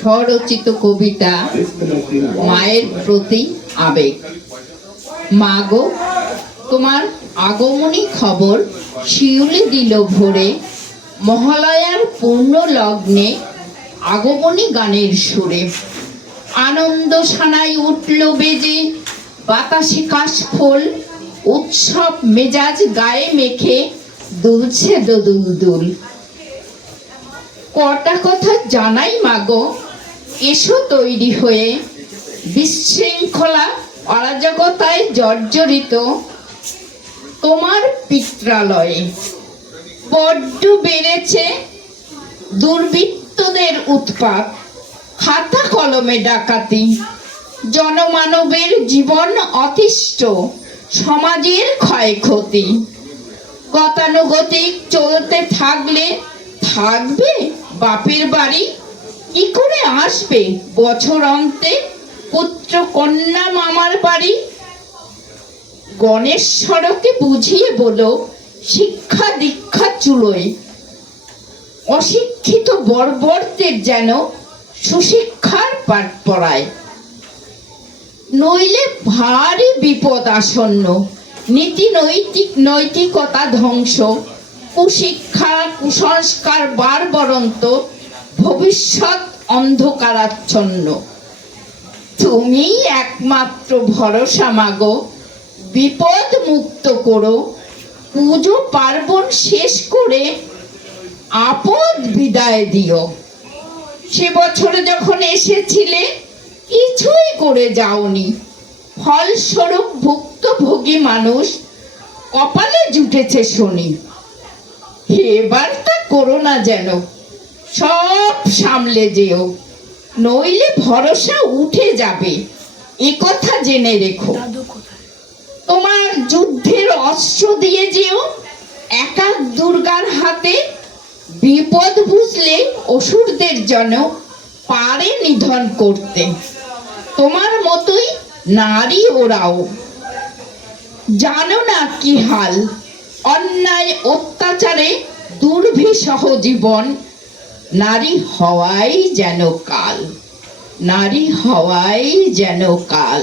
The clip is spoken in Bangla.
স্বরচিত কবিতা মায়ের প্রতি আবেগ। মা গো, তোমার আগমনী খবর শিউলি দিল ভোরে। মহালয়ার পূর্ণ লগ্নে আগমনী গানের সুরে। আনন্দ সানাই উঠল বেজে, বাতাসে কাশফুল উৎসব মেজাজ গায়ে মেখে দুলছে দোদুল দুল। কটা কথা জানাই মাগো। এসো তৈরি হয়ে। বিশৃঙ্খলা অরাজকতায় জর্জরিত তোমার পিত্রালয়ে। বড্ড বেড়েছে দুর্বৃত্তদের উৎপাত, খাতা কলমে ডাকাতি। জনমানবের জীবন অতিষ্ঠ, সমাজের ক্ষয়ক্ষতি। গতানুগতিক চলতে থাকলে থাকবে? বাপের বাড়ি? কি করে আসবে? বছর অন্তে পুত্র কন্যা মামার বাড়ি? গণেশ সড়কে বুঝিয়ে বলো, শিক্ষা দীক্ষা চুলোয়। অশিক্ষিত বর্বরদের যেন সুশিক্ষার পাঠ পড়ায়। নইলে ভারী বিপদ আসন্ন। নীতি নৈতিক নৈতিকতা ধ্বংস। কুশিক্ষা, কুসংস্কার বারবরন্ত ভবিষ্যৎ অন্ধকারাচ্ছন্ন। তুমি একমাত্র ভরসা মাগো বিপদ মুক্ত করো, পুজো পার্বণ শেষ করে আপদ বিদায় দিও। সে বছরে যখন এসেছিলে, কিছুই করে যাওনি। ফলস্বরূপ ভুক্তভোগী মানুষ কপালে জুটেছে শনি। এবার তা করো না যেন। সব সামলে যেও নইলে ভরসা উঠে যাবে। এ কথা জেনে রেখো। তোমার যুদ্ধের অস্ত্র দিয়ে যেও একাক দুর্গার হাতে বিপদ বুঝলে অসুরদের জন্য পারে নিধন করতে। তোমার মতোই নারী ওরাও। জানো না কি হাল অন্যায় অত্যাচারে দুর্বিসহ জীবন নারী হওয়াই যেন কাল নারী হওয়াই যেন কাল।